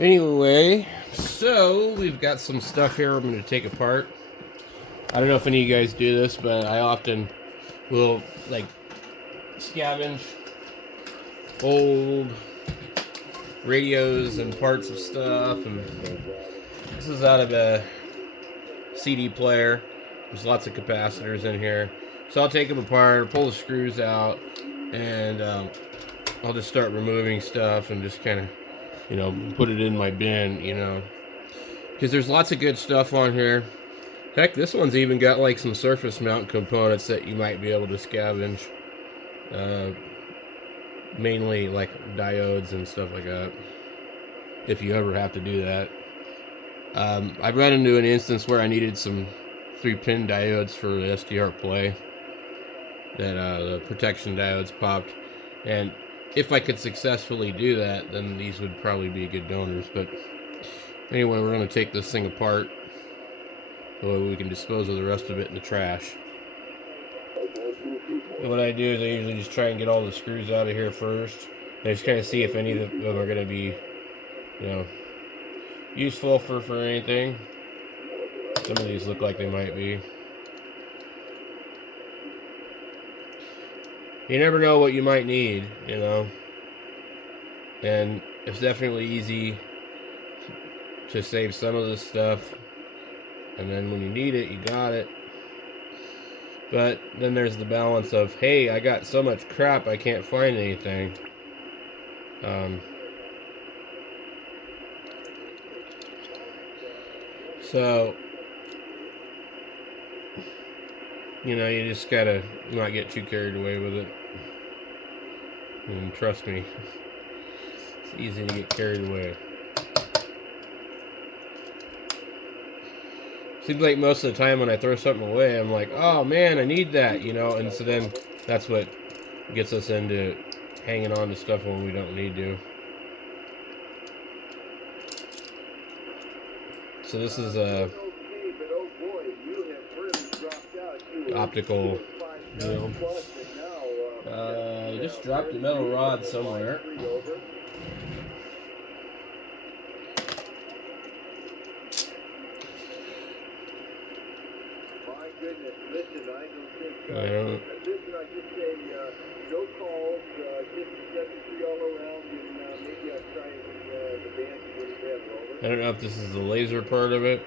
Anyway, so we've got some stuff here I'm going to take apart. I don't know if any of you guys do this, but I often will like scavenge old radios and parts of stuff. And this is out of a CD player. There's lots of capacitors in here. So I'll take them apart, pull the screws out, and I'll just start removing stuff and just kind of, put it in my bin, Because there's lots of good stuff on here. Heck, this one's even got like some surface mount components that you might be able to scavenge. Mainly like diodes and stuff like that. If you ever have to do that. I ran into an instance where I needed some 3-pin diodes for the SDR play. That the protection diodes popped. And if I could successfully do that, then these would probably be good donors. But anyway, we're going to take this thing apart so we can dispose of the rest of it in the trash. And what I do is I usually just try and get all the screws out of here first. And just kind of see if any of them are going to be, useful for anything. Some of these look like they might be. You never know what you might need, And it's definitely easy to save some of this stuff. And then when you need it, you got it. But then there's the balance of, hey, I got so much crap I can't find anything. So, you just gotta not get too carried away with it. And trust me, it's easy to get carried away. Seems like most of the time when I throw something away, I'm like, oh man, I need that, and so then that's what gets us into hanging on to stuff when we don't need to. So this is a optical deal. I just dropped a metal rod somewhere. I don't know if this is the laser part of it.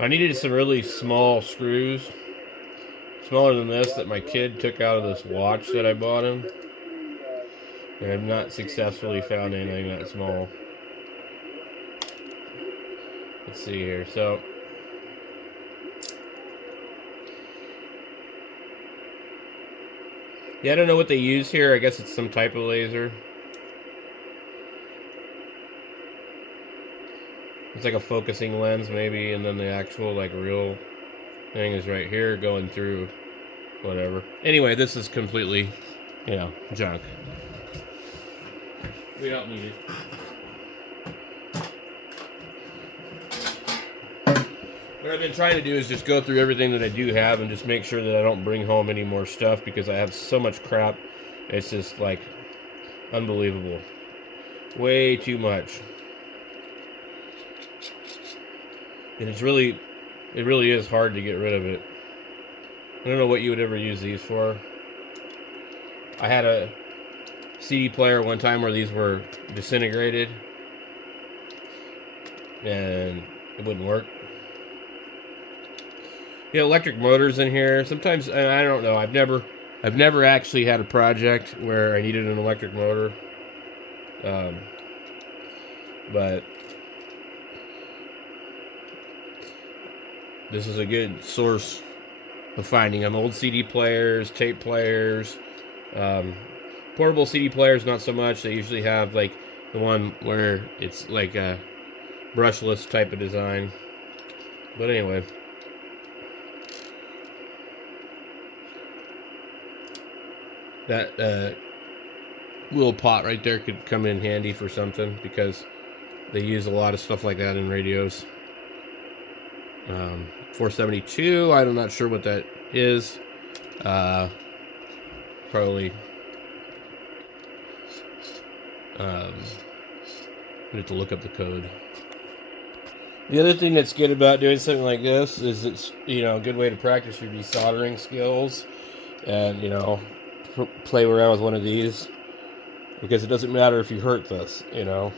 I needed some really small screws, smaller than this, that my kid took out of this watch that I bought him. And I've not successfully found anything that small. Let's see here. So, yeah, I don't know what they use here. I guess it's some type of laser. It's like a focusing lens maybe, and then the actual like real thing is right here going through whatever. Anyway, this is completely, junk. We don't need it. What I've been trying to do is just go through everything that I do have and just make sure that I don't bring home any more stuff, because I have so much crap. It's just like unbelievable. Way too much. And it really is hard to get rid of it. I don't know what you would ever use these for. I had a CD player one time where these were disintegrated and it wouldn't work. Electric motors in here. Sometimes, I don't know. I've never actually had a project where I needed an electric motor. But this is a good source of finding them. Old CD players, tape players, portable CD players, not so much. They usually have like the one where it's like a brushless type of design. But anyway. That little pot right there could come in handy for something, because they use a lot of stuff like that in radios. 472, I'm not sure what that is. Probably I have to look up the code. The other thing that's good about doing something like this is it's, you know, a good way to practice your desoldering skills and, you know, play around with one of these, because it doesn't matter if you hurt this, you know.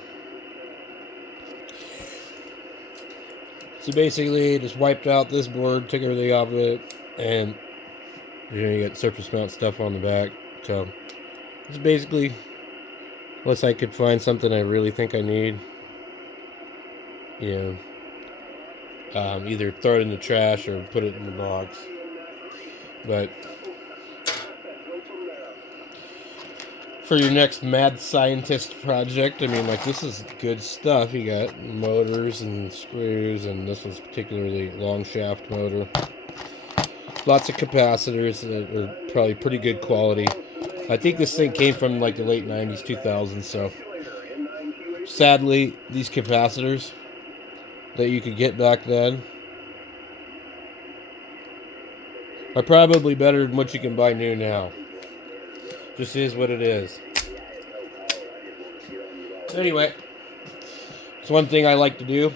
So basically, just wiped out this board, took everything off of it, and you got surface mount stuff on the back. So it's basically, unless I could find something I really think I need, you know, either throw it in the trash or put it in the box. But for your next mad scientist project, I mean, like, this is good stuff. You got motors and screws, and this was particularly long shaft motor. Lots of capacitors that are probably pretty good quality. I think this thing came from like the late 90s, 2000s, so sadly, these capacitors that you could get back then are probably better than what you can buy new now. Just is what it is. Anyway, it's one thing I like to do.